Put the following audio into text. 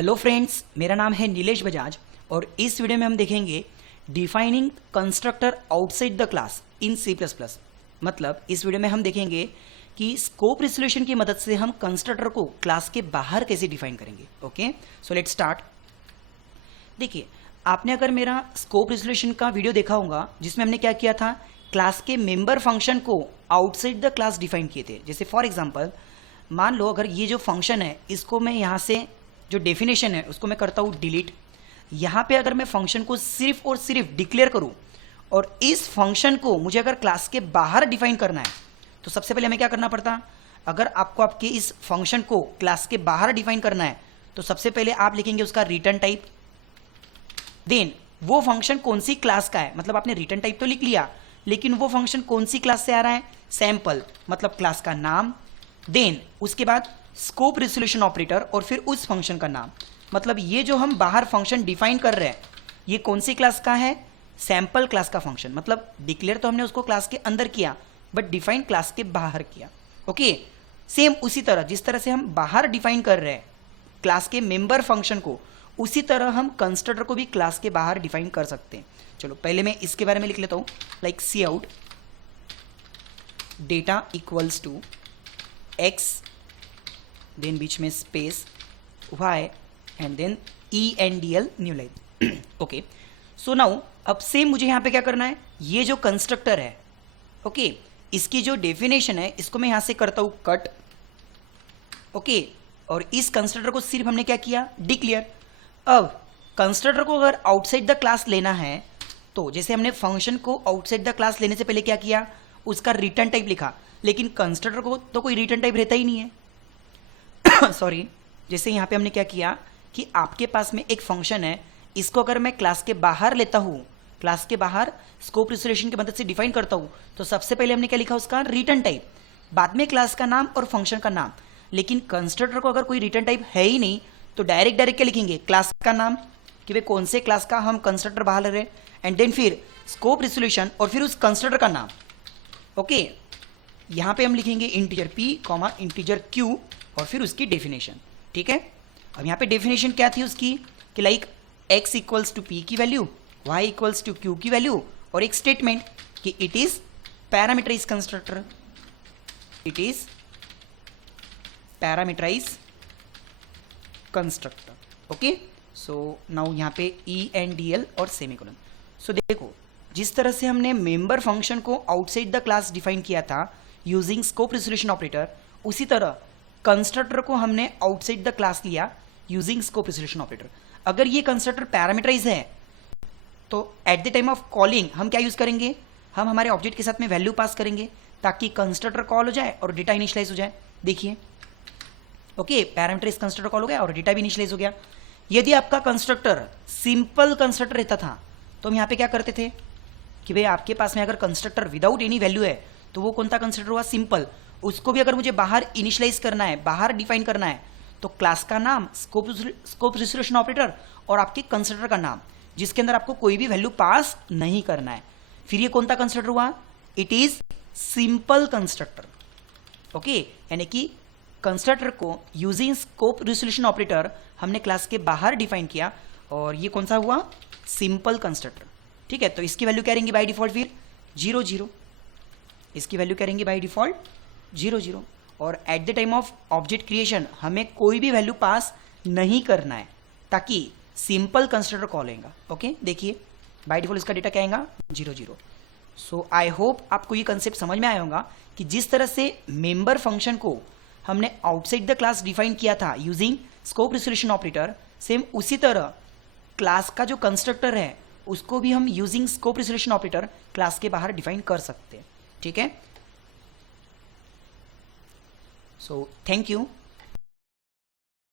Hello friends, मेरा नाम है नीलेश बजाज और इस वीडियो में हम देखेंगे defining constructor outside the class in C++। मतलब इस वीडियो में हम देखेंगे कि स्कोप रिजोल्यूशन की मदद से हम कंस्ट्रक्टर को क्लास के बाहर कैसे डिफाइन करेंगे। Okay, so let's start. देखिए, आपने अगर मेरा स्कोप रिजोल्यूशन का वीडियो देखा होगा जिसमें हमने क्या किया था, क्लास के मेंबर फंक्शन को आउटसाइड द क्लास डिफाइन किए थे। जैसे फॉर एग्जांपल मान लो अगर ये जो फंक्शन है इसको मैं यहाँ से जो डेफिनेशन है उसको मैं करता हूँ डिलीट। यहाँ पे अगर मैं फंक्शन को सिर्फ और सिर्फ डिक्लेयर करूँ और इस फंक्शन को मुझे अगर क्लास के बाहर डिफाइन करना है तो सबसे पहले हमें क्या करना पड़ता। अगर आपको आपके इस फंक्शन को क्लास के बाहर डिफाइन करना है तो सबसे पहले आप लिखेंगे उसका रिटर्न टाइप। देन वो फंक्शन कौन सी क्लास का है, मतलब आपने रिटर्न टाइप तो लिख लिया लेकिन वो फंक्शन कौन सी क्लास से आ रहा है, सैंपल, मतलब क्लास का नाम। देन उसके बाद स्कोप रिजोल्यूशन ऑपरेटर और फिर उस फंक्शन का नाम। मतलब ये जो हम बाहर फंक्शन डिफाइन कर रहे हैं ये कौन सी क्लास का है, सैंपल क्लास का फंक्शन। मतलब डिक्लेयर तो हमने उसको क्लास के अंदर किया बट डिफाइन क्लास के बाहर किया। ओके, सेम उसी तरह जिस तरह से हम बाहर डिफाइन कर रहे हैं क्लास के मेंबर फंक्शन को, उसी तरह हम कंस्ट्रक्टर को भी क्लास के बाहर डिफाइन कर सकते हैं। चलो पहले मैं इसके बारे में लिख लेता हूं, like cout data equals to X, then बीच में space y and then ENDL new line. Okay, so now अब सेम मुझे यहाँ पे क्या करना है, ये जो कंस्ट्रक्टर है ओके इसकी जो डेफिनेशन है इसको मैं यहाँ से करता हूँ कट। ओके, और इस कंस्ट्रक्टर को सिर्फ हमने क्या किया, डिक्लेयर। अब कंस्ट्रक्टर को अगर आउटसाइड द क्लास लेना है तो जैसे हमने फंक्शन को आउटसाइड द क्लास लेने से पहले क्या किया, उसका रिटर्न टाइप लिखा, लेकिन कंस्ट्रक्टर को तो कोई रिटर्न टाइप रहता ही नहीं है। सॉरी, जैसे यहाँ पे हमने क्या किया कि आपके पास में एक फंक्शन है, इसको अगर मैं क्लास के बाहर लेता हूँ, क्लास के बाहर स्कोप रिजोल्यूशन की मदद से डिफाइन करता हूँ, तो सबसे पहले हमने क्या लिखा, उसका रिटर्न टाइप, बाद में क्लास का नाम और फंक्शन का नाम। लेकिन कंस्ट्रक्टर को अगर कोई रिटर्न टाइप है ही नहीं तो डायरेक्ट क्या लिखेंगे, क्लास का नाम कि भाई कौन से क्लास का हम कंस्ट्रक्टर बाहर ले रहे हैं, एंड देन फिर स्कोप रिजोल्यूशन और फिर उस कंस्ट्रक्टर का नाम। ओके, यहाँ पे हम लिखेंगे integer p comma integer q और फिर उसकी डेफिनेशन। ठीक है, अब यहाँ पे डेफिनेशन क्या थी उसकी कि like x equals to p की value, y equals to q की वैल्यू और एक स्टेटमेंट कि it is parameterize constructor, it is parameterize constructor. Okay, so now यहाँ पे ENDL और सेमीकोलन। सो देखो, जिस तरह से हमने मेंबर फंक्शन को आउटसाइड द क्लास डिफाइन किया था यूजिंग स्कोप रिजोल्यूशन ऑपरेटर, उसी तरह कंस्ट्रक्टर को हमने आउटसाइड द क्लास लिया यूजिंग स्कोप रिजोल्यूशन ऑपरेटर। अगर ये कंस्ट्रक्टर पैरामीटराइज है तो at the time of calling हम क्या यूज करेंगे, हम हमारे ऑब्जेक्ट के साथ में वैल्यू पास करेंगे ताकि कंस्ट्रक्टर कॉल हो जाए और डेटा इनिशियलाइज हो जाए। देखिए, ओके, पैरामीटराइज कंस्ट्रक्टर कॉल हो गया और डेटा भी इनिशियलाइज हो गया। यदि आपका कंस्ट्रक्टर सिंपल कंस्ट्रक्टर रहता था तो हम यहाँ पे क्या करते थे कि भाई आपके पास में अगर कंस्ट्रक्टर विदाउट एनी वैल्यू है तो वो कौन सा कंस्ट्रक्टर हुआ, सिंपल। उसको भी अगर मुझे बाहर इनिशियलाइज करना है, बाहर डिफाइन करना है तो क्लास का नाम, स्कोप रिजोल्यूशन ऑपरेटर और आपके कंस्ट्रक्टर का नाम जिसके अंदर आपको कोई भी वैल्यू पास नहीं करना है। फिर ये कौन सा कंस्ट्रक्टर हुआ, it is simple constructor. Okay, यानी कि कंस्ट्रक्टर को यूजिंग स्कोप रिजोल्यूशन ऑपरेटर हमने क्लास के बाहर डिफाइन किया और ये कौन सा हुआ, सिंपल कंस्ट्रक्टर। ठीक है, तो इसकी वैल्यू क्या रहेंगी बाय डिफॉल्ट, फिर 0 0, इसकी वैल्यू क्या रहेंगी बाय डिफॉल्ट 0 0। और at the time of object creation हमें कोई भी वैल्यू पास नहीं करना है ताकि सिंपल कंस्ट्रक्टर कॉल आएगा। ओके, देखिए बाय डिफॉल्ट इसका डेटा क्या आएगा 0 0। सो आई होप आपको ये कंसेप्ट समझ में आया होगा कि जिस तरह से मेंबर फंक्शन को हमने आउटसाइड द क्लास डिफाइन किया था using scope resolution operator, same उसी तरह क्लास का जो कंस्ट्रक्टर है उसको भी हम using scope resolution operator class के बाहर डिफाइन कर सकते हैं। ठीक है, सो थैंक यू।